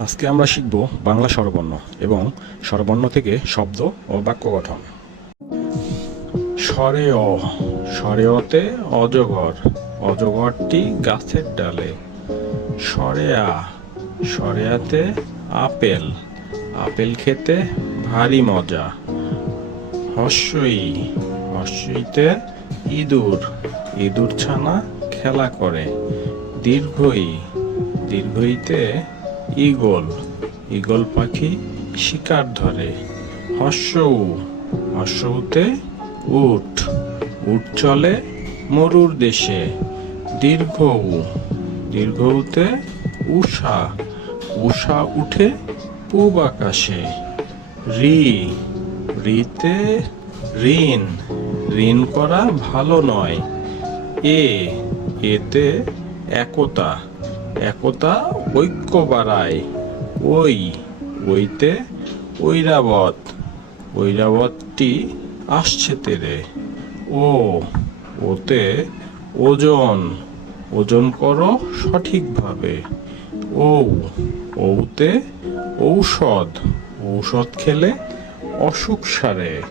আজকে আমরা শিখব বাংলা স্বরবর্ণ এবং স্বরবর্ণ থেকে শব্দ ও বাক্য গঠন। স্বরে অ, স্বরে অতে অজগর, অজগরটি গাছের ডালে। স্বরে আ, স্বরে আতে আপেল আপেল খেতে ভারী মজা। হস্যই, হস্যইতে ইঁদুর ইঁদুর ছানা খেলা করে। দীর্ঘই, দীর্ঘইতে ঈগল ঈগল পাখি শিকার ধরে। হস্যউ হস্যউতে উঠ উঠ চলে মরুর দেশে। দীর্ঘ উ দীর্ঘউতে উষা উষা উঠে পূব আকাশে। রি, রিতে ঋণ ঋণ করা ভালো নয়। এ, এতে একতা একতা ঐক্য বাড়ায় ওই, ওইতে ঐরাবত। ঐরাবতটি আসছে তেরে। ও, ওতে ওজন। ওজন করো সঠিকভাবে। ও, ওতে ঔষধ। ঔষধ খেলে অসুখ সারে।